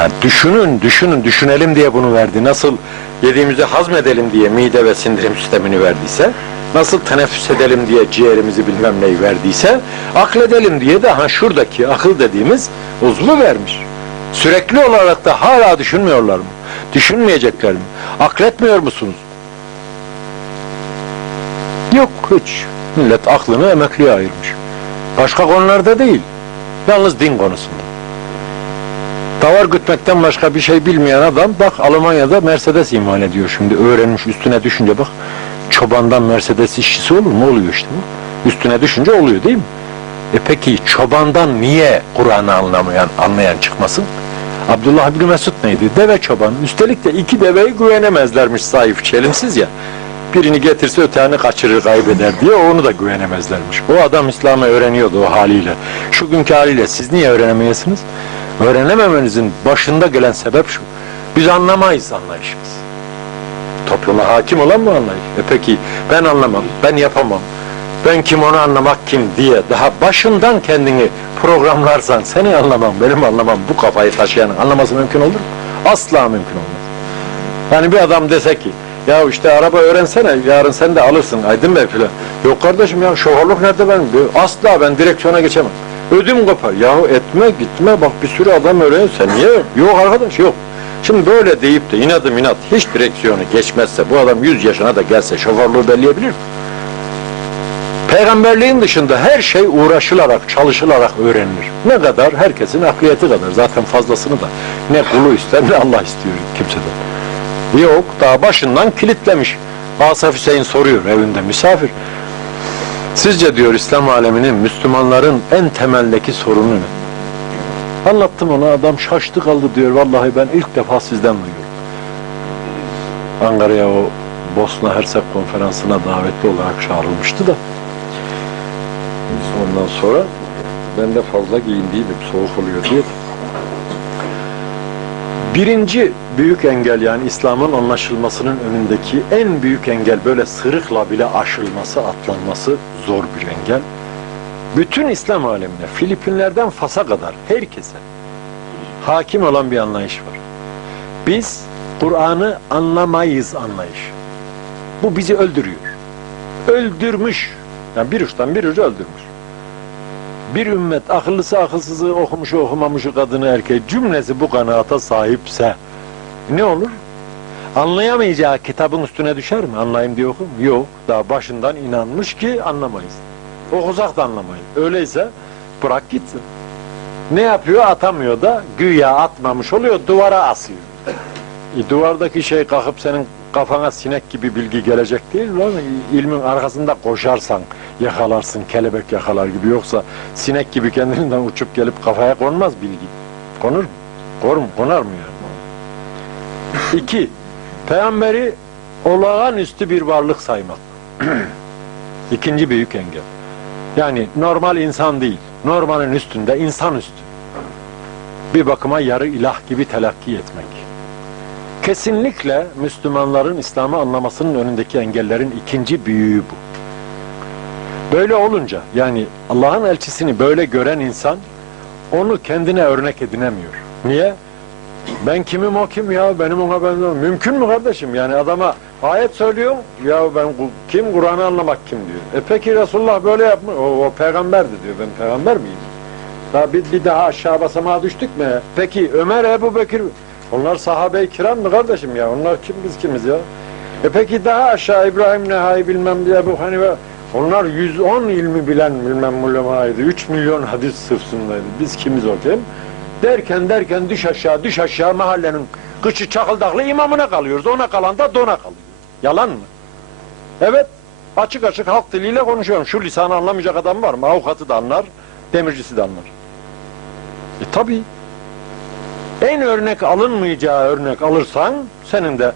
Yani düşünün, düşünün, düşünelim diye bunu verdi. Nasıl yediğimizi hazmedelim diye mide ve sindirim sistemini verdiyse, nasıl teneffüs edelim diye ciğerimizi bilmem neyi verdiyse, akledelim diye de ha şuradaki akıl dediğimiz uzvu vermiş. Sürekli olarak da hala düşünmüyorlar mı? Düşünmeyecekler mi? Akletmiyor musunuz? Yok hiç. Millet aklını emekliye ayırmış. Başka konularda değil. Yalnız din konusunda. Davar gütmekten başka bir şey bilmeyen adam bak Almanya'da Mercedes imal ediyor şimdi. Öğrenmiş üstüne düşünce bak. Çobandan Mercedes işçisi olur mu? Oluyor işte bu. Üstüne düşünce oluyor değil mi? E peki çobandan niye Kur'an'ı anlamayan, anlayan çıkmasın? Abdullah bin Mesud neydi? Deve çoban. Üstelik de iki deveye güvenemezlermiş sahip çelimsiz ya. Birini getirse öteni kaçırır kaybeder diye onu da güvenemezlermiş. O adam İslam'ı öğreniyordu o haliyle. Şu günkü haliyle siz niye öğrenemeyesiniz? Öğrenememenizin başında gelen sebep şu. Biz anlamayız anlayışımız. Topluma hakim olan bu anlayış. E peki ben anlamam, ben yapamam. Ben kim onu anlamak kim diye daha başından kendini programlarsan seni anlamam, benim anlamam bu kafayı taşıyanın anlaması mümkün olur mu? Asla mümkün olmaz. Yani bir adam dese ki ya işte araba öğrensene yarın sen de alırsın Aydın Bey filan. Yok kardeşim ya şoförlük nerede benim? Asla ben direksiyona geçemem. Ödüm kopar. Yahu etme gitme bak bir sürü adam öğreniyor. Sen niye? Yok arkadaş yok. Şimdi böyle deyip de inadım inat hiç direksiyonu geçmezse bu adam 100 yaşına da gelse şoförlüğü belleyebilir mi? Peygamberliğin dışında her şey uğraşılarak, çalışılarak öğrenilir. Ne kadar? Herkesin akliyeti kadar. Zaten fazlasını da ne kulu ister ne Allah istiyor kimseden. Yok, daha başından kilitlemiş. Asaf Hüseyin soruyor evinde misafir. Sizce diyor İslam aleminin, Müslümanların en temeldeki sorunu ne? Anlattım ona, adam şaştı kaldı diyor. Vallahi ben ilk defa sizden duyuyorum. Ankara'ya o Bosna Hersek konferansına davetli olarak çağrılmıştı da. Ondan sonra ben de fazla giyindiydim, soğuk oluyor diye. Birinci büyük engel yani İslam'ın anlaşılmasının önündeki en büyük engel böyle sırıkla bile aşılması, atlanması zor bir engel. Bütün İslam alemine, Filipinler'den Fas'a kadar herkese hakim olan bir anlayış var. Biz Kur'an'ı anlamayız anlayış. Bu bizi öldürüyor. Öldürmüş. Yani bir uçtan bir ucu öldürmüş. Bir ümmet akıllısı akılsızı okumuşu okumamışı kadını erkeği cümlesi bu kanaata sahipse ne olur? Anlayamayacağı kitabın üstüne düşer mi? Anlayayım diye okur mu? Yok. Daha başından inanmış ki anlamayız. Okusak da anlamayız. Öyleyse bırak gitsin. Ne yapıyor? Atamıyor da güya atmamış oluyor, duvara asıyor. E, duvardaki şey kalkıp senin kafana sinek gibi bilgi gelecek değil mi? İlmin arkasında koşarsan yakalarsın, kelebek yakalar gibi. Yoksa sinek gibi kendiliğinden uçup gelip kafaya konmaz bilgi. Konur mu? Kor mu? Konar mı yani? İki, peygamberi olağanüstü bir varlık saymak. İkinci büyük engel. Yani normal insan değil, normalin üstünde insan üstü. Bir bakıma yarı ilah gibi telakki etmek. Kesinlikle Müslümanların İslam'ı anlamasının önündeki engellerin ikinci büyüğü bu. Böyle olunca yani Allah'ın elçisini böyle gören insan onu kendine örnek edinemiyor. Niye? Ben kimim o kim ya benim ona benzemem. Mümkün mü kardeşim? Yani adama ayet söylüyor ya ben kim Kur'an'ı anlamak kim diyor. E peki Resulullah böyle yapmış. O, o peygamberdi diyor. Ben peygamber miyim? Daha bir, bir daha aşağı basamağa düştük mü? Peki Ömer Ebu Bekir onlar sahabe-i kiram mı kardeşim ya? Onlar kim biz kimiz ya? E peki daha aşağı İbrahim Nehai bilmem diye bu Hanife onlar 110 ilmi bilen bilmem ulemaydı. 3 milyon hadis sırfındaydı. Biz kimiz o kim? Derken derken düş aşağı düş aşağı mahallenin kıçı çakıldaklı imamına kalıyoruz. Ona kalan da dona kalıyor. Yalan mı? Evet. Açık açık halk diliyle konuşuyorum. Şu lisanı anlamayacak adam var mı? Avukatı da anlar, demircisi de anlar. E tabi. En örnek alınmayacağı örnek alırsan senin de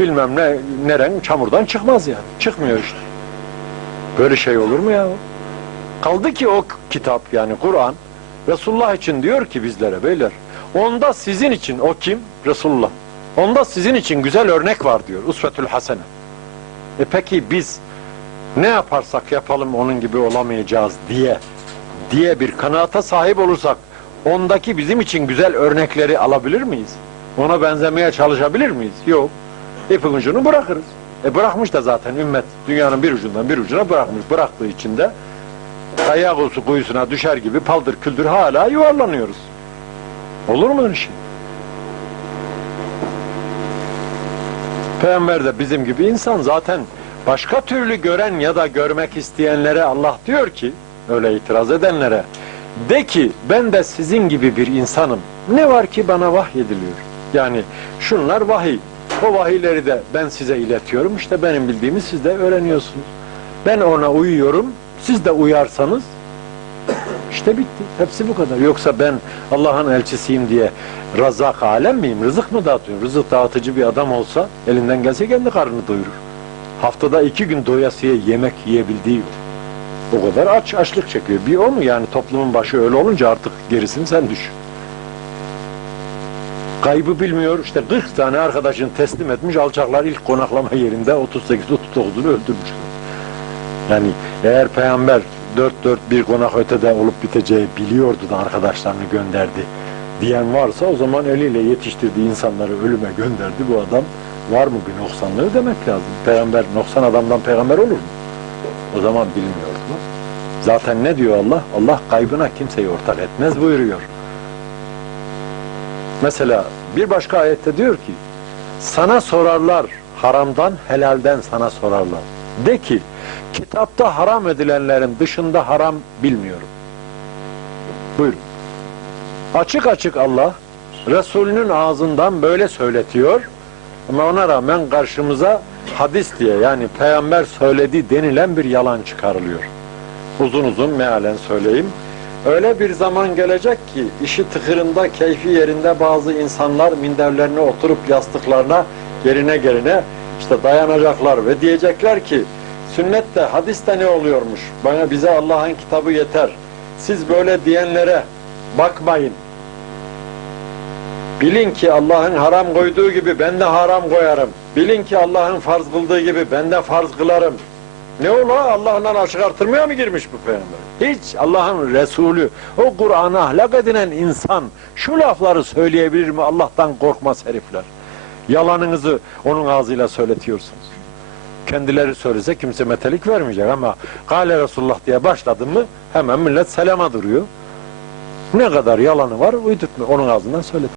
bilmem ne neren çamurdan çıkmaz yani. Çıkmıyor işte. Böyle şey olur mu ya? Kaldı ki o kitap yani Kur'an Resulullah için diyor ki bizlere beyler onda sizin için o kim? Resulullah. Onda sizin için güzel örnek var diyor. Usvetül Hasene. E peki biz ne yaparsak yapalım onun gibi olamayacağız diye diye bir kanaata sahip olursak ondaki bizim için güzel örnekleri alabilir miyiz? Ona benzemeye çalışabilir miyiz? Yok. İpin ucunu bırakırız. E bırakmış da zaten ümmet dünyanın bir ucundan bir ucuna bırakmış. Bıraktığı için de ayak olsu kuyusuna düşer gibi paldır küldür hala yuvarlanıyoruz. Olur mu öyle şey? Peygamber de bizim gibi insan zaten başka türlü gören ya da görmek isteyenlere Allah diyor ki öyle itiraz edenlere de ki ben de sizin gibi bir insanım. Ne var ki bana vahyediliyor. Yani şunlar vahiy. O vahiyleri de ben size iletiyorum. İşte benim bildiğimi siz de öğreniyorsunuz. Ben ona uyuyorum. Siz de uyarsanız işte bitti. Hepsi bu kadar. Yoksa ben Allah'ın elçisiyim diye razak alem miyim? Rızık mı dağıtıyorum? Rızık dağıtıcı bir adam olsa elinden gelse kendi karnını doyurur. Haftada iki gün doyasıya yemek yiyebildiği yok. O kadar aç, açlık çekiyor. Bir o mu yani toplumun başı öyle olunca artık gerisini sen düş. Kaybı bilmiyor. İşte 40 tane arkadaşını teslim etmiş. Alçaklar ilk konaklama yerinde 38-39'unu öldürmüşler. Yani eğer peygamber dört dört bir konak ötede olup biteceği biliyordu da arkadaşlarını gönderdi diyen varsa o zaman eliyle yetiştirdiği insanları ölüme gönderdi bu adam. Var mı bir noksanlığı demek lazım. Peygamber noksan adamdan peygamber olur mu? O zaman bilmiyordu. Zaten ne diyor Allah? Allah kaybına kimseyi ortak etmez buyuruyor. Mesela bir başka ayette diyor ki sana sorarlar haramdan helalden sana sorarlar. De ki kitapta haram edilenlerin dışında haram bilmiyorum. Buyurun. Açık açık Allah Resulünün ağzından böyle söyletiyor ama ona rağmen karşımıza hadis diye yani peygamber söyledi denilen bir yalan çıkarılıyor. Uzun uzun mealen söyleyeyim. Öyle bir zaman gelecek ki işi tıkırında, keyfi yerinde bazı insanlar minderlerine oturup yastıklarına yerine gerine işte dayanacaklar ve diyecekler ki sünnette, hadiste ne oluyormuş? Bana bize Allah'ın kitabı yeter. Siz böyle diyenlere bakmayın. Bilin ki Allah'ın haram koyduğu gibi ben de haram koyarım. Bilin ki Allah'ın farz kıldığı gibi ben de farz kılarım. Ne ola Allah'la açık artırmaya mı girmiş bu peygamber? Hiç Allah'ın Resulü, o Kur'an'ı ahlak edinen insan şu lafları söyleyebilir mi Allah'tan korkmaz herifler? Yalanınızı onun ağzıyla söyletiyorsunuz. Kendileri söylese kimse metelik vermeyecek ama Kale Resulullah diye başladın mı hemen millet selama duruyor. Ne kadar yalanı var uydurtma onun ağzından söyledi.